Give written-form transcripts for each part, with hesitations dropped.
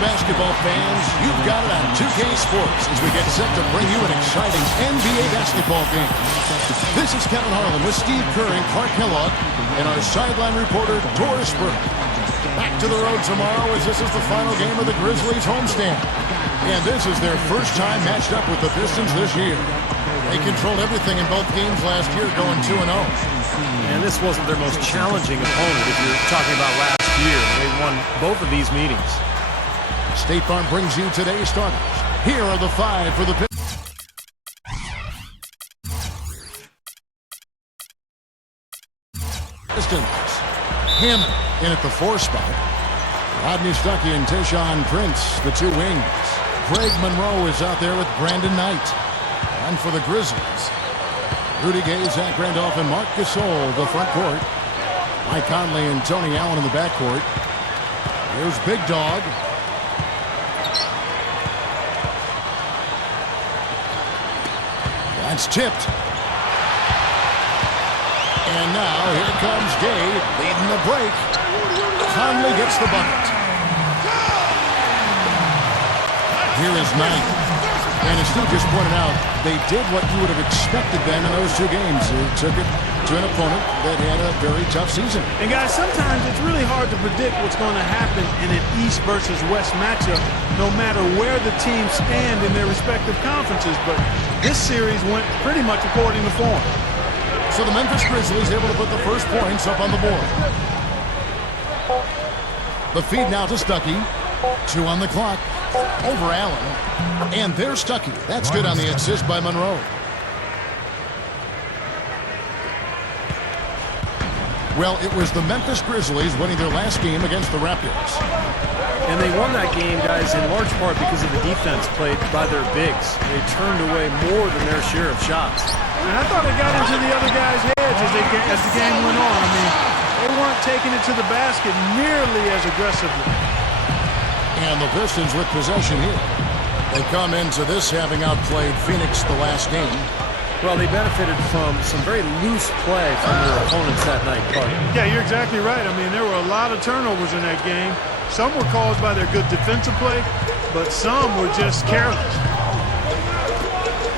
basketball fans, you've got it on 2K Sports as we get set to bring you an exciting NBA basketball game. This is Kevin Harlan with Steve Kerr and Clark Kellogg and our sideline reporter, Doris Burke. Back to the road tomorrow as this is the final game of the Grizzlies homestand. And this is their first time matched up with the Pistons this year. They controlled everything in both games last year, going 2-0. And this wasn't their most challenging opponent if you're talking about last year. They won both of these meetings. State Farm brings you today's starters. Here are the five for the Pistons. Hammond in at the 4 spot. Rodney Stuckey and Tayshaun Prince, the 2 wings. Greg Monroe is out there with Brandon Knight. And for the Grizzlies, Rudy Gay, Zach Randolph, and Marc Gasol, the front court. Mike Conley and Tony Allen in the backcourt. Here's Big Dog. That's tipped. And now here comes Gay leading the break. Conley gets the bucket. Here is Knight. And as Steve just pointed out, they did what you would have expected them in those 2 games. They took it to an opponent that had a very tough season. And guys, sometimes it's really hard to predict what's going to happen in an East versus West matchup, no matter where the teams stand in their respective conferences. But this series went pretty much according to form. So the Memphis Grizzlies able to put the first points up on the board. The feed now to Stuckey. 2 on the clock. Over Allen. And there's Stuckey. That's good on the assist by Monroe. Well, it was the Memphis Grizzlies winning their last game against the Raptors. And they won that game, guys, in large part because of the defense played by their bigs. They turned away more than their share of shots. And I thought it got into the other guys' heads as the game went on. I mean, they weren't taking it to the basket nearly as aggressively. And the Pistons with possession here. They come into this having outplayed Phoenix the last game. Well, they benefited from some very loose play from their opponents that night, Clark. Yeah, you're exactly right. I mean, there were a lot of turnovers in that game. Some were caused by their good defensive play, but some were just careless.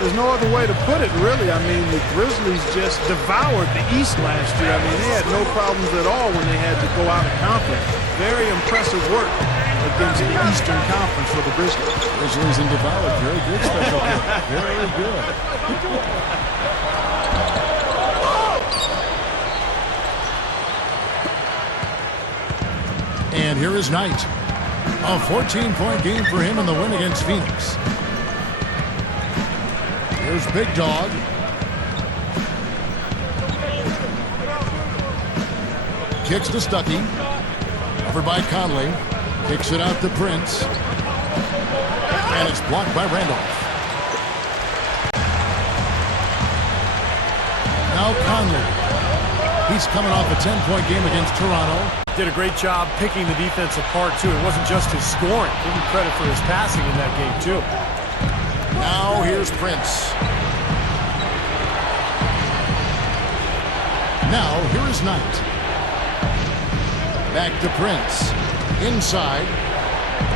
There's no other way to put it, really. I mean, the Grizzlies just devoured the East last year. I mean, they had no problems at all when they had to go out of conference. Very impressive work against the Eastern Conference for the Grizzlies. Grizzlies and devoured. Very good special team. Very good. And here is Knight. A 14-point game for him in the win against Phoenix. Here's Big Dog. Kicks to Stuckey. Covered by Conley. Kicks it out to Prince. And it's blocked by Randolph. Now Conley. He's coming off a 10-point game against Toronto. Did a great job picking the defense apart, too. It wasn't just his scoring. Give him credit for his passing in that game, too. Now here's Prince. Now here is Knight. Back to Prince. Inside.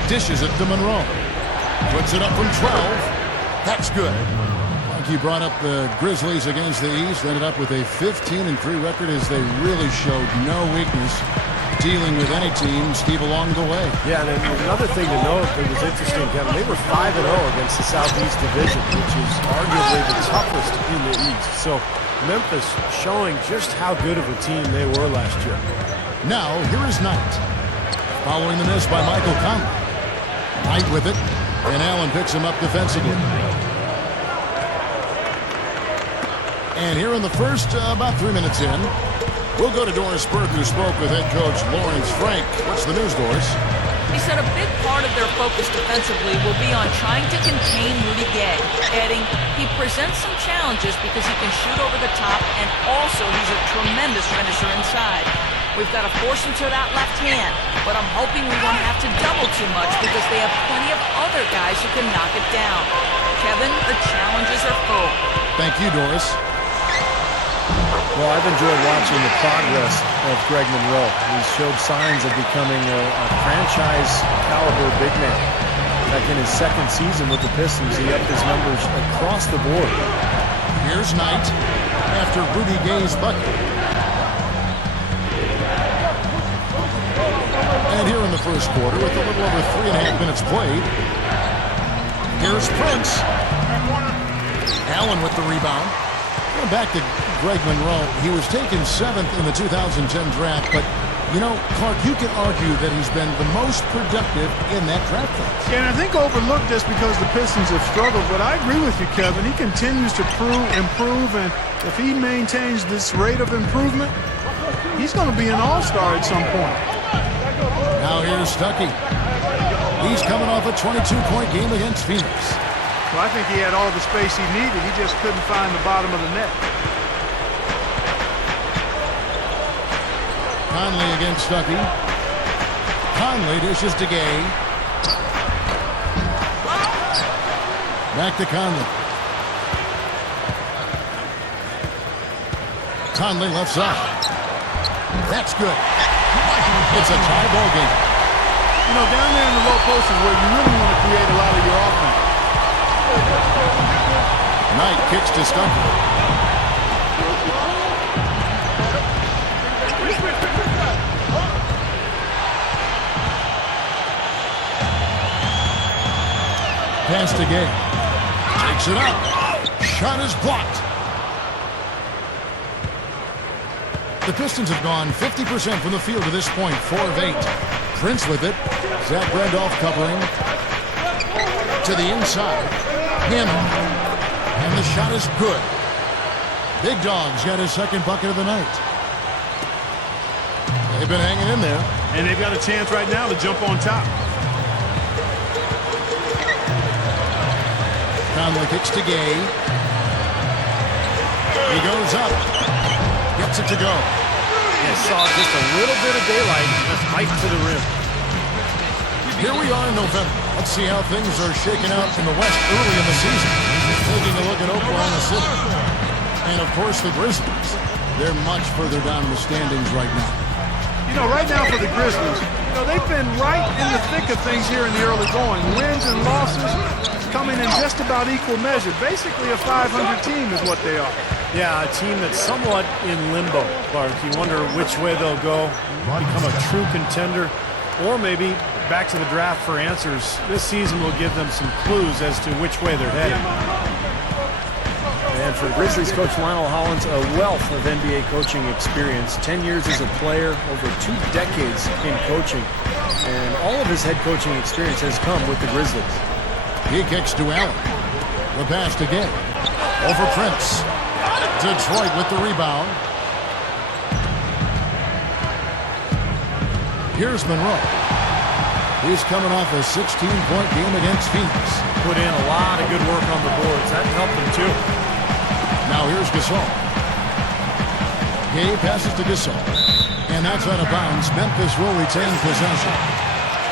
Dishes it to Monroe. Puts it up from 12. That's good. Like you brought up the Grizzlies against the East. Ended up with a 15-3 record as they really showed no weakness dealing with any team, Steve, along the way. Yeah, and another thing to note that was interesting, Kevin, they were 5-0 against the Southeast Division, which is arguably the toughest in the East. So Memphis showing just how good of a team they were last year. Now, here is Knight. Following the miss by Michael Conley. Knight with it, and Allen picks him up defensively. And here in the first, about 3 minutes in, we'll go to Doris Burke, who spoke with head coach Lawrence Frank. What's the news, Doris? He said a big part of their focus defensively will be on trying to contain Rudy Gay, adding he presents some challenges because he can shoot over the top, and also he's a tremendous finisher inside. We've got to force him to that left hand, but I'm hoping we won't have to double too much because they have plenty of other guys who can knock it down. Kevin, the challenges are full. Thank you, Doris. Well, I've enjoyed watching the progress of Greg Monroe. He showed signs of becoming a franchise-caliber big man. Back in his second season with the Pistons, he upped his numbers across the board. Here's Knight after Rudy Gay's bucket. And here in the first quarter, with a little over 3.5 minutes played, here's Prince. Allen with the rebound. Going back to Greg Monroe, he was taken 7th in the 2010 draft, but you know, Clark, you can argue that he's been the most productive in that draft class. And I think overlooked just because the Pistons have struggled, but I agree with you, Kevin. He continues to improve, and if he maintains this rate of improvement, he's going to be an all-star at some point. Now here's Stuckey. He's coming off a 22-point game against Phoenix. Well, I think he had all the space he needed. He just couldn't find the bottom of the net. Conley against Stuckey. Conley dishes to Gay. Back to Conley. Conley left side. That's good. It's a tie ball game. You know, down there in the low post is where you really want to create a lot of your offense. Knight kicks to Stuckey. Pass to Gay. Takes it up. Shot is blocked. The Pistons have gone 50% from the field to this point, 4 of 8. Prince with it. Zach Randolph covering. To the inside. Hammond. And the shot is good. Big Dog's got his second bucket of the night. They've been hanging in there. And they've got a chance right now to jump on top. Conley kicks to Gay. He goes up. Gets it to go. And saw just a little bit of daylight. That's right to the rim. Here we are in November. Let's see how things are shaking out in the West early in the season. Taking a look at Oklahoma City. And, of course, the Grizzlies. They're much further down in the standings right now. You know, right now for the Grizzlies, you know, they've been right in the thick of things here in the early going. Wins and losses coming in just about equal measure. Basically a 500 team is what they are. Yeah, a team that's somewhat in limbo, Clark. You wonder which way they'll go, become a true contender, or maybe back to the draft for answers. This season will give them some clues as to which way they're heading. And for Grizzlies coach Lionel Hollins, a wealth of NBA coaching experience. 10 years as a player, over 2 decades in coaching. And all of his head coaching experience has come with the Grizzlies. He kicks to Allen. The pass to Gay. Over Prince. Detroit with the rebound. Here's Monroe. He's coming off a 16-point game against Phoenix. Put in a lot of good work on the boards. That helped him too. Now here's Gasol. Gay passes to Gasol. And that's out of bounds. Memphis will retain possession.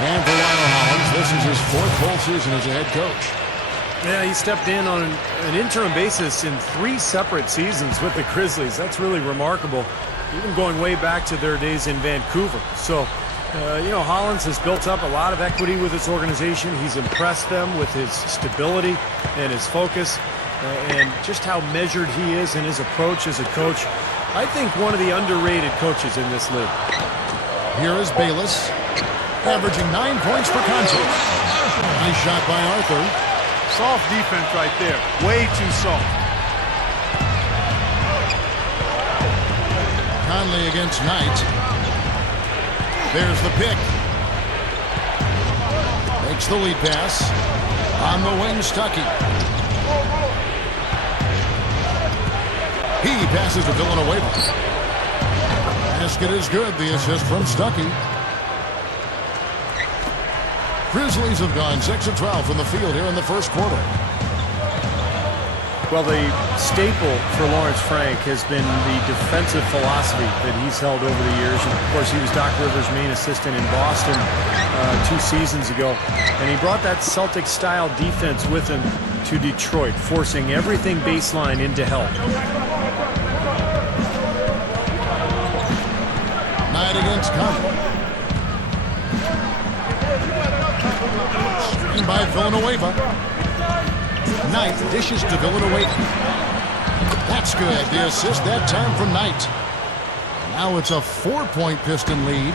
And for Lionel Hollins, this is his 4th full season as a head coach. Yeah, he stepped in on an interim basis in 3 separate seasons with the Grizzlies. That's really remarkable, even going way back to their days in Vancouver. So, you know, Hollins has built up a lot of equity with this organization. He's impressed them with his stability and his focus and just how measured he is in his approach as a coach. I think one of the underrated coaches in this league. Here is Bayless, averaging 9 points per contest. Nice shot by Arthur. Soft defense right there. Way too soft. Conley against Knight. There's the pick. Makes the lead pass. On the wing, Stuckey. He passes to Villanueva. Basket is good. The assist from Stuckey. Grizzlies have gone 6 of 12 from the field here in the first quarter. Well, the staple for Lawrence Frank has been the defensive philosophy that he's held over the years. And of course, he was Doc Rivers' main assistant in Boston 2 seasons ago. And he brought that Celtic-style defense with him to Detroit, forcing everything baseline into help. inside against Conley. Screen by Villanueva. Knight dishes to Villanueva. That's good. The assist that time from Knight. Now it's a 4-point Piston lead.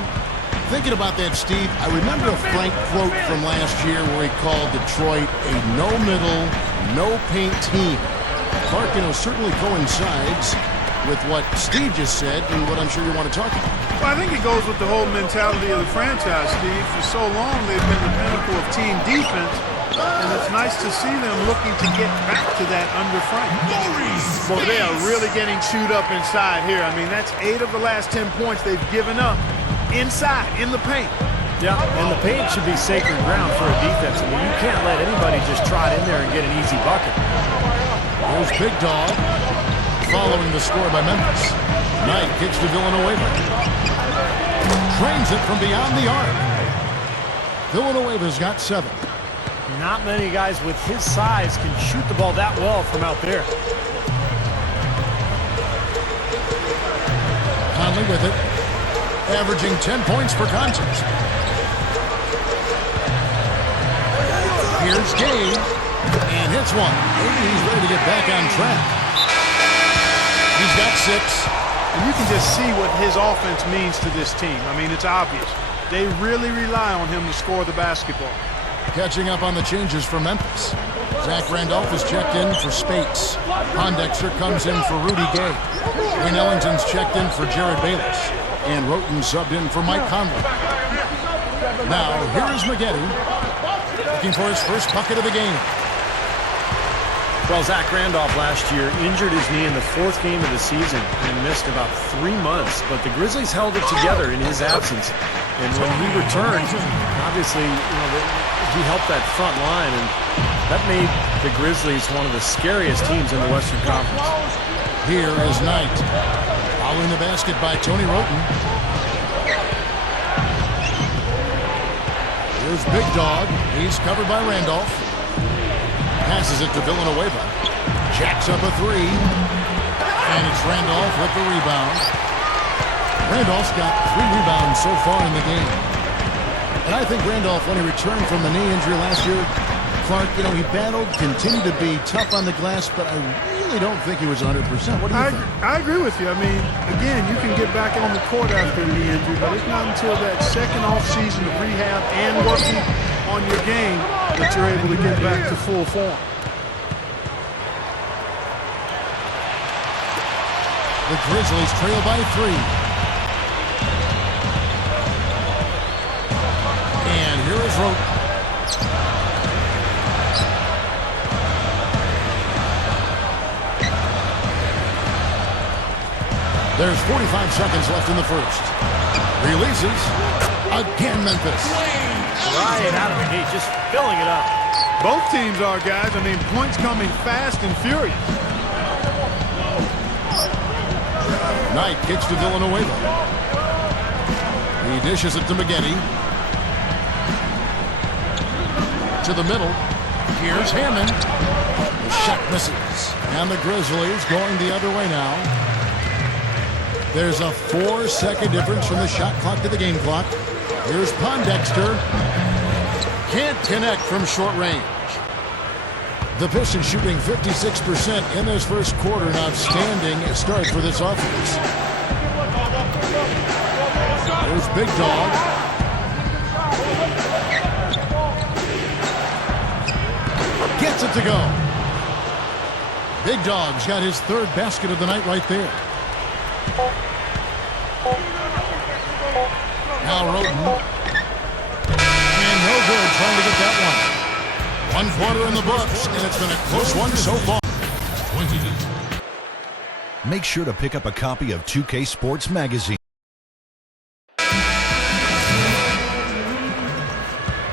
Thinking about that, Steve, I remember a Frank quote from last year where he called Detroit a no-middle, no-paint team. Clark, certainly coincides with what Steve just said and what I'm sure you want to talk about. Well, I think it goes with the whole mentality of the franchise, Steve. For so long, they've been the pinnacle of team defense, and it's nice to see them looking to get back to that under Frank. Well, they are really getting chewed up inside here. I mean, that's 8 of the last 10 points they've given up inside, in the paint. Yeah, and the paint should be sacred ground for a defense. I mean, you can't let anybody just trot in there and get an easy bucket. Here's Big Dog following the score by Memphis. Knight kicks to Villanueva. Trains it from beyond the arc. Villanueva's got 7. Not many guys with his size can shoot the ball that well from out there. Conley with it, averaging 10 points per contest. Here's Gay, and hits one. Maybe he's ready to get back on track. He's got 6. And you can just see what his offense means to this team. I mean, it's obvious. They really rely on him to score the basketball. Catching up on the changes for Memphis. Zach Randolph is checked in for Spates. Pondexter comes in for Rudy Gay. Wayne Ellington's checked in for Jared Bayless. And Roten subbed in for Mike Conley. Now, here is Maggette, looking for his first bucket of the game. Well, Zach Randolph last year injured his knee in the 4th game of the season and missed about 3 months, but the Grizzlies held it together in his absence. And when he returned, obviously, he helped that front line, and that made the Grizzlies one of the scariest teams in the Western Conference. Here is Knight, following the basket by Tony Roten. Here's Big Dog. He's covered by Randolph. Passes it to Villanueva. Jacks up a 3. And it's Randolph with the rebound. Randolph's got 3 rebounds so far in the game. And I think Randolph, when he returned from the knee injury last year, Clark, he battled, continued to be tough on the glass, but I really don't think he was 100%. What do you think? I agree with you. I mean, again, you can get back on the court after a knee injury, but it's not until that second off season of rehab and working on your game that you're able to get back to full form. The Grizzlies trail by 3. And here is Roten. There's 45 seconds left in the first. Releases. Again, Memphis. Right out of the gate, just filling it up. Both teams are, guys. I mean, points coming fast and furious. Knight kicks to Villanueva. He dishes it to Maggette. To the middle. Here's Hammond. The shot misses. And the Grizzlies going the other way now. There's a 4-second difference from the shot clock to the game clock. Here's Pondexter. Can't connect from short range. The Pistons shooting 56% in this first quarter. An outstanding start for this offense. There's Big Dog. Gets it to go. Big Dog's got his 3rd basket of the night right there. Now Roten. And no good trying to get that one. 1 quarter in the books, and it's been a close one so far. Make sure to pick up a copy of 2K Sports Magazine.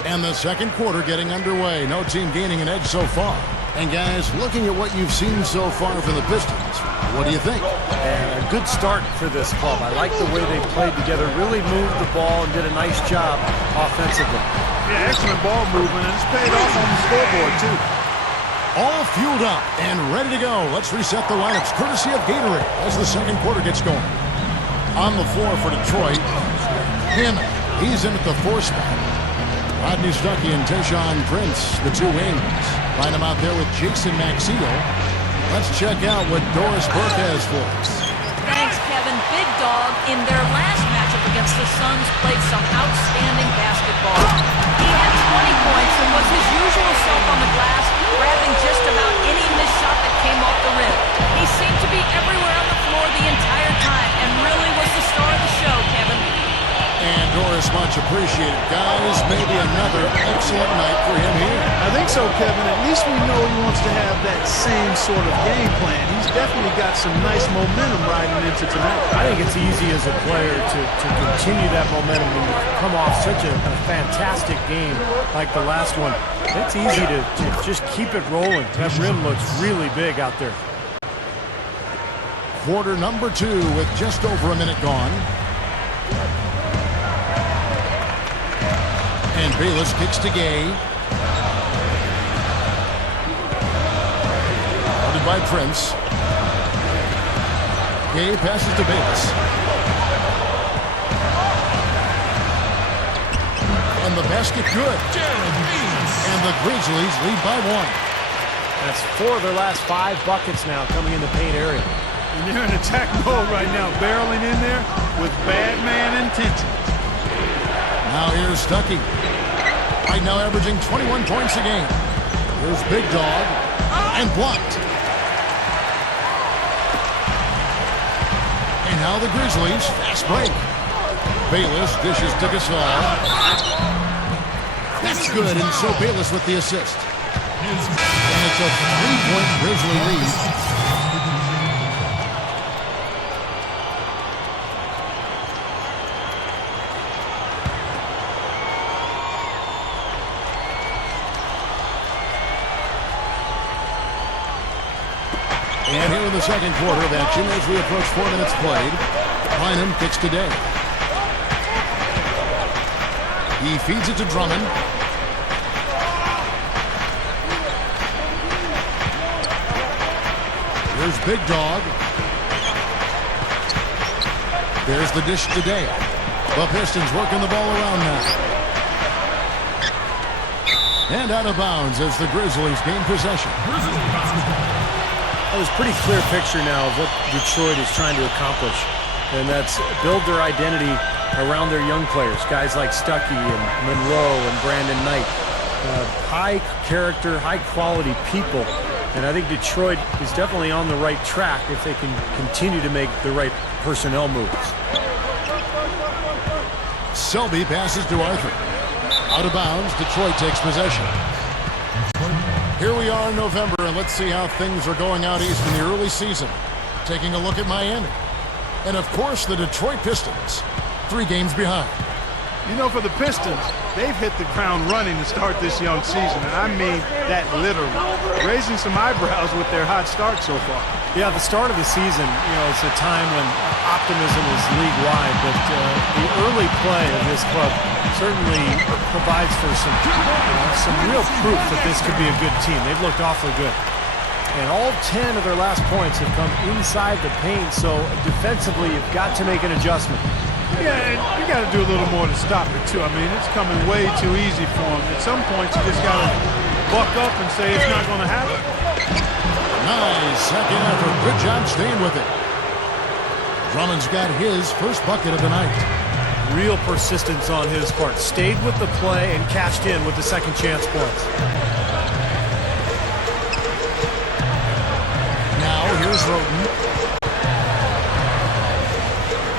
And the second quarter getting underway. No team gaining an edge so far. And guys, looking at what you've seen so far from the Pistons, what do you think? And a good start for this club. I like the way they played together, really moved the ball and did a nice job offensively. Yeah, excellent ball movement, and it's paid off on the scoreboard, too. All fueled up and ready to go. Let's reset the lineups courtesy of Gatorade as the second quarter gets going. On the floor for Detroit, Hammond, he's in at the 4 spot. Rodney Stuckey and Tayshaun Prince, the 2 wings. Find him out there with Jason Maxiel. Let's check out what Doris Burke has for us. Thanks, Kevin. Big Dog, in their last matchup against the Suns, played some outstanding basketball. He had 20 points and was his usual self on the glass, grabbing just about any missed shot that came off the rim. He seemed to be everywhere on the floor the entire time and really was the star of the show, Kevin. And Doris, much appreciated. Guys, maybe another excellent night for him here. I think so, Kevin. At least we know he wants to have that same sort of game plan. He's definitely got some nice momentum riding into tonight. I think it's easy as a player to continue that momentum when you come off such a fantastic game like the last one. It's easy to just keep it rolling. That rim looks really big out there. Quarter number 2 with just over a minute gone. And Bayless kicks to Gay. Guarded by Prince. Gay passes to Bayless. And the basket good. And the Grizzlies lead by 1. That's 4 of their last 5 buckets now coming in the paint area. And they're in attack mode right now, barreling in there with bad man intentions. Now here's Stuckey. Right now averaging 21 points a game. Here's Big Dog. And blocked. And now the Grizzlies. Fast break. Bayless dishes to Gasol. That's good, and so Bayless with the assist. And it's a 3-point Grizzly lead. And here in the second quarter of action, as we approach 4 minutes played, Bynum kicks to Day. He feeds it to Drummond. Here's Big Dog. There's the dish to Day. The Pistons working the ball around now. And out of bounds as the Grizzlies gain possession. There's a pretty clear picture now of what Detroit is trying to accomplish, and that's build their identity around their young players, guys like Stuckey and Monroe and Brandon Knight. High character, high quality people, and I think Detroit is definitely on the right track if they can continue to make the right personnel moves. Selby passes to Arthur. Out of bounds, Detroit takes possession. Here we are in November, and let's see how things are going out east in the early season. Taking a look at Miami. And, of course, the Detroit Pistons, 3 games behind. You know, for the Pistons, they've hit the ground running to start this young season, and I mean that literally. Raising some eyebrows with their hot start so far. Yeah, the start of the season, it's a time when optimism is league-wide, but the early play of this club certainly provides for some real proof that this could be a good team. They've looked awfully good. And all 10 of their last points have come inside the paint, so defensively you've got to make an adjustment. Yeah, and you got to do a little more to stop it, too. I mean, it's coming way too easy for them. At some points, you just got to buck up and say it's not going to happen. Nice second effort. Good job staying with it. Drummond's got his first bucket of the night. Real persistence on his part. Stayed with the play and cashed in with the second chance points. Now here's Roden.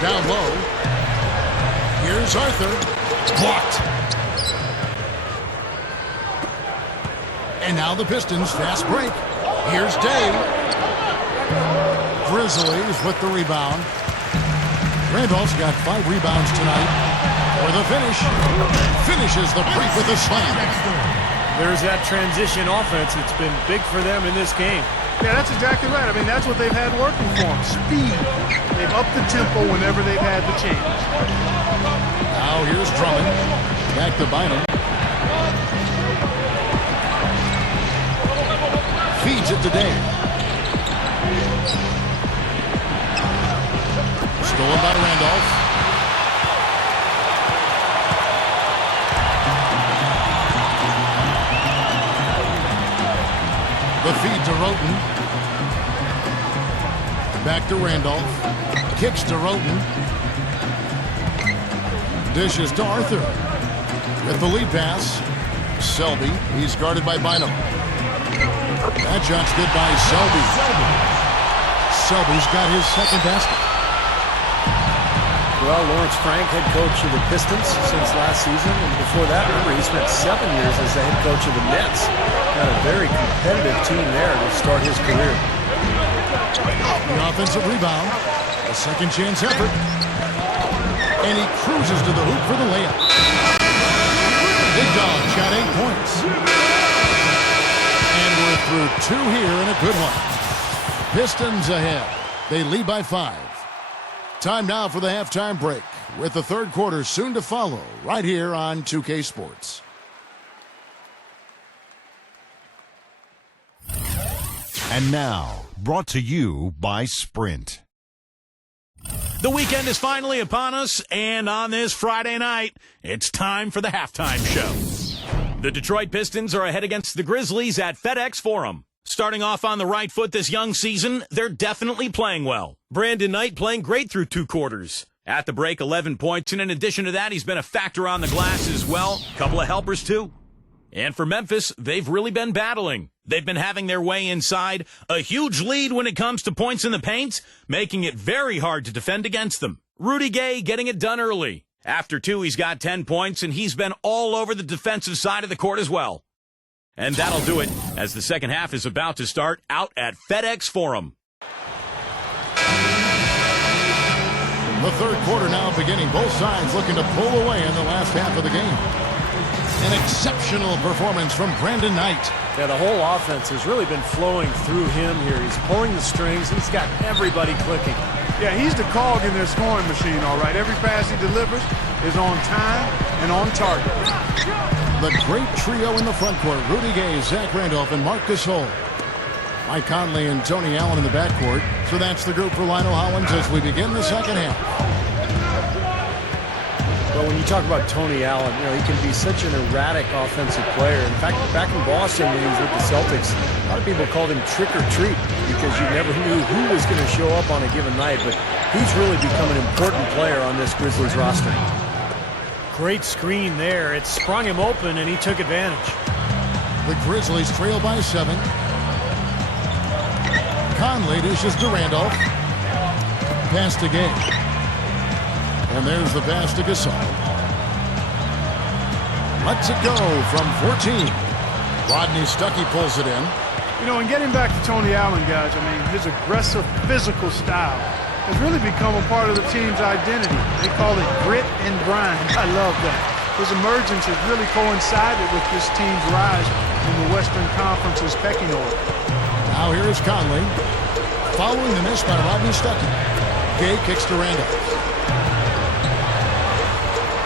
Down low. Here's Arthur. Blocked. And now the Pistons fast break. Here's Day. Grizzlies with the rebound. Randolph's got 5 rebounds tonight. For the finish. Finishes the break with a slam. There's that transition offense. It's been big for them in this game. Yeah, that's exactly right. I mean, that's what they've had working for them. Speed. They've upped the tempo whenever they've had the chance. Now here's Drummond. Back to Bynum. Feeds it to Day. Stolen by Randolph. Back to Randolph. Kicks to Roten. Dishes to Arthur. With the lead pass. Selby. He's guarded by Bynum. That shot's good by Selby. Selby's got his second basket. Well, Lawrence Frank, head coach of the Pistons since last season. And before that, remember, he spent 7 years as the head coach of the Nets. Got a very competitive team there to start his career. The offensive rebound. A second chance effort. And he cruises to the hoop for the layup. Big Dog's got 8 points. And we're through 2 here in a good one. Pistons ahead. They lead by 5. Time now for the halftime break, with the third quarter soon to follow, right here on 2K Sports. And now, brought to you by Sprint. The weekend is finally upon us, and on this Friday night, it's time for the halftime show. The Detroit Pistons are ahead against the Grizzlies at FedEx Forum. Starting off on the right foot this young season, they're definitely playing well. Brandon Knight playing great through 2 quarters. At the break, 11 points, and in addition to that, he's been a factor on the glass as well. Couple of helpers, too. And for Memphis, they've really been battling. They've been having their way inside. A huge lead when it comes to points in the paint, making it very hard to defend against them. Rudy Gay getting it done early. After 2, he's got 10 points, and he's been all over the defensive side of the court as well. And that'll do it as the second half is about to start out at FedEx Forum. The third quarter now beginning. Both sides looking to pull away in the last half of the game. An exceptional performance from Brandon Knight. Yeah, the whole offense has really been flowing through him here. He's pulling the strings. He's got everybody clicking. Yeah, he's the cog in their scoring machine, all right. Every pass he delivers is on time and on target. The great trio in the front court. Rudy Gay, Zach Randolph, and Marc Gasol. Mike Conley and Tony Allen in the backcourt. So that's the group for Lionel Hollins as we begin the second half. Well, when you talk about Tony Allen, you know, he can be such an erratic offensive player. In fact, back in Boston when he was with the Celtics, a lot of people called him trick or treat because you never knew who was going to show up on a given night. But he's really become an important player on this Grizzlies roster. Great screen there. It sprung him open, and he took advantage. The Grizzlies trail by 7. Conley dishes to Randolph. Pass to Gay. And there's the pass to Gasol. Lets it go from 14. Rodney Stuckey pulls it in. You know, and getting back to Tony Allen, guys, I mean, his aggressive physical style has really become a part of the team's identity. They call it grit and grind. I love that. His emergence has really coincided with this team's rise in the Western Conference's pecking order. Now here is Conley. Following the miss by Rodney Stuckey. Gay kicks to Randolph.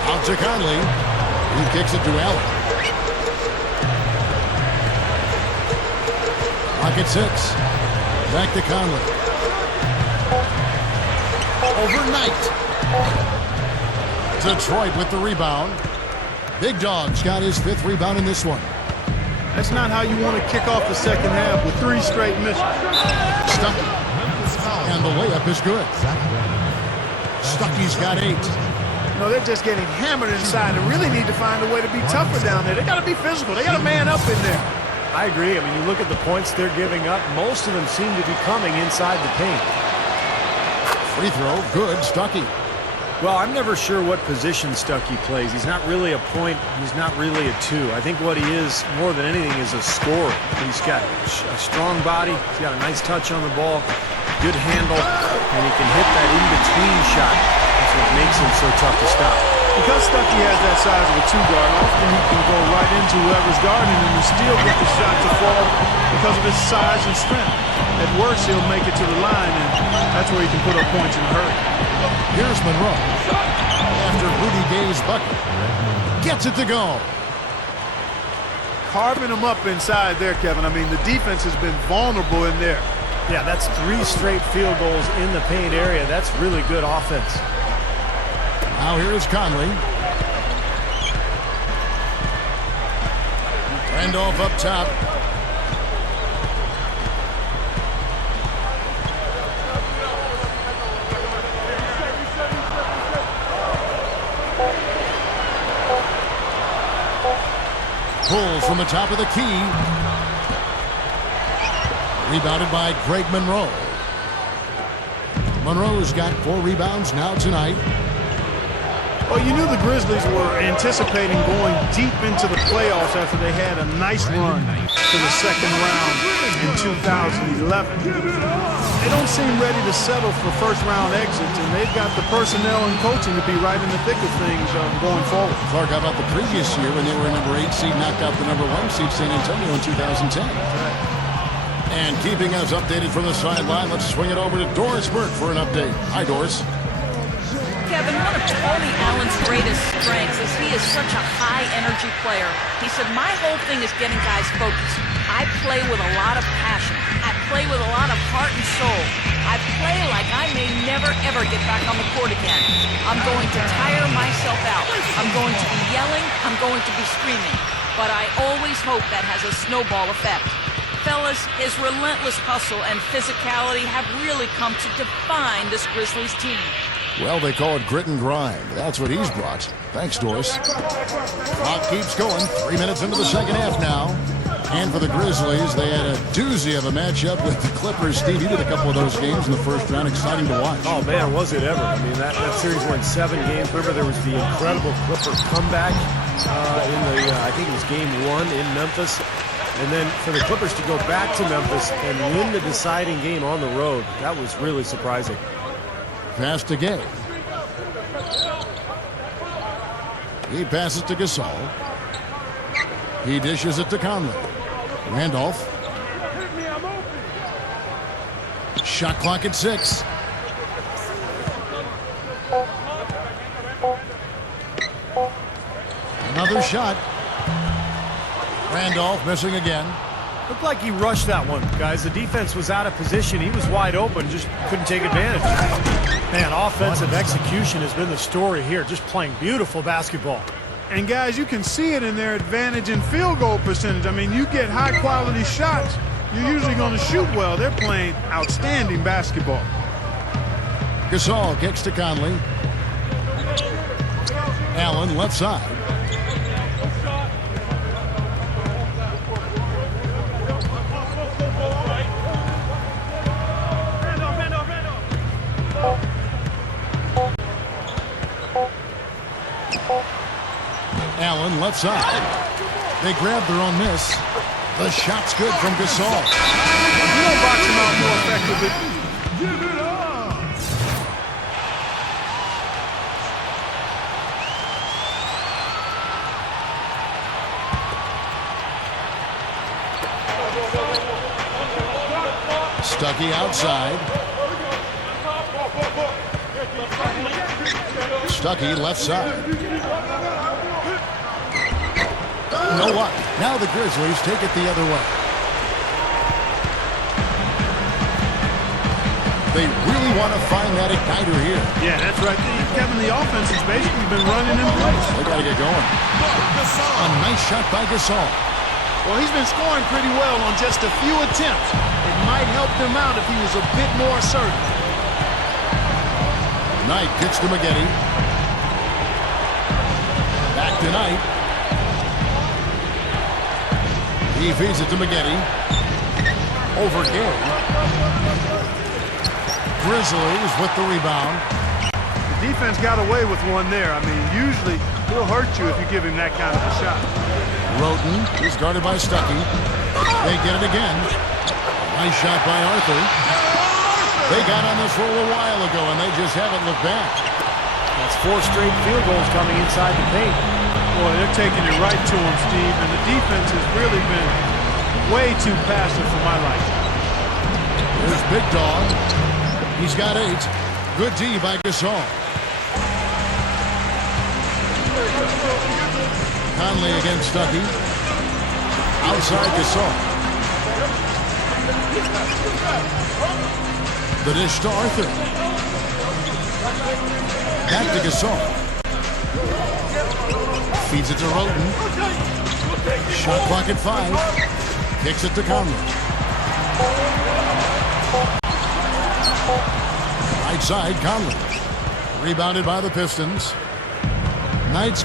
Out to Conley. He kicks it to Allen. Clock at 6. Back to Conley. Overnight. Detroit with the rebound. Big Dog's got his 5th rebound in this one. That's not how you want to kick off the second half with 3 straight misses. Stuckey. And the layup is good. Stuckey's got 8. You know, they're just getting hammered inside and really need to find a way to be tougher down there. They got to be physical. They got to man up in there. I agree. I mean, you look at the points they're giving up, most of them seem to be coming inside the paint. Free throw, good, Stuckey. Well, I'm never sure what position Stuckey plays. He's not really a point. He's not really a 2. I think what he is, more than anything, is a scorer. He's got a strong body. He's got a nice touch on the ball, good handle, and he can hit that in-between shot. That's what makes him so tough to stop. Because Stuckey has that size of a 2 guard, often he can go right into whoever's guarding him and still get the shot to fall because of his size and strength. At worst, he'll make it to the line, and that's where he can put up points in a hurry. Here's Monroe. After Rudy Gay's bucket. Gets it to go. Carving them up inside there, Kevin. I mean, the defense has been vulnerable in there. Yeah, that's 3 straight field goals in the paint area. That's really good offense. Now here is Conley. Randolph up top. from the top of the key. Rebounded by Greg Monroe. Monroe's got 4 rebounds now tonight. Well, you knew the Grizzlies were anticipating going deep into the playoffs after they had a nice run to the second round in 2011. They don't seem ready to settle for first-round exits, and they've got the personnel and coaching to be right in the thick of things going forward. Clark, how about the previous year when they were number 8 seed, knocked out the number 1 seed San Antonio in 2010? And keeping us updated from the sideline, let's swing it over to Doris Burke for an update. Hi, Doris. Kevin, one of Tony Allen's greatest strengths is he is such a high-energy player. He said, my whole thing is getting guys focused. I play with a lot of passion. I play with a lot of heart and soul. I play like I may never, ever get back on the court again. I'm going to tire myself out. I'm going to be yelling. I'm going to be screaming. But I always hope that has a snowball effect. Fellas, his relentless hustle and physicality have really come to define this Grizzlies team. Well, they call it grit and grind. That's what he's brought. Thanks, Doris. Clock keeps going. 3 minutes into the second half now. And for the Grizzlies, they had a doozy of a matchup with the Clippers. Steve, you did a couple of those games in the first round. Exciting to watch. Oh, man, was it ever. I mean, that series went 7 games. Remember, there was the incredible Clipper comeback in the, I think it was game 1 in Memphis. And then for the Clippers to go back to Memphis and win the deciding game on the road, that was really surprising. Pass to Gay. He passes to Gasol. He dishes it to Conley. Randolph. Shot clock at 6. Another shot. Randolph missing again. Looked like he rushed that one, guys. The defense was out of position. He was wide open, just couldn't take advantage. Man, offensive execution has been the story here. Just playing beautiful basketball. And guys, you can see it in their advantage in field goal percentage. I mean, you get high quality shots, you're usually going to shoot well. They're playing outstanding basketball. Gasol kicks to Conley. Allen left side. Allen left side. They grab their own miss. The shot's good from Gasol. You don't box him out more effectively. Give it up! Stuckey outside. Stuckey left side. No luck. Now the Grizzlies take it the other way. They really want to find that igniter here. Yeah, that's right. Kevin, the offense has basically been running in place. They got to get going. A nice shot by Gasol. Well, he's been scoring pretty well on just a few attempts. It might help them out if he was a bit more assertive. Knight gets to Maggette. Back to Knight. He feeds it to Maggette. Over Gay. Grizzlies with the rebound. The defense got away with one there. I mean, usually he'll hurt you if you give him that kind of a shot. Roten is guarded by Stuckey. They get it again. Nice shot by Arthur. They got on this roll a while ago, and they just haven't looked back. That's 4 straight field goals coming inside the paint. Boy, they're taking it right to him, Steve, and the defense has really been way too passive for my liking. Here's Big Dog. He's got 8. Good D by Gasol. Conley against Stuckey. Outside Gasol. The dish to Arthur. Back to Gasol. Feeds it to Roten. Shot clock at 5. Kicks it to Conley. Right side, Conley. Rebounded by the Pistons. Knight's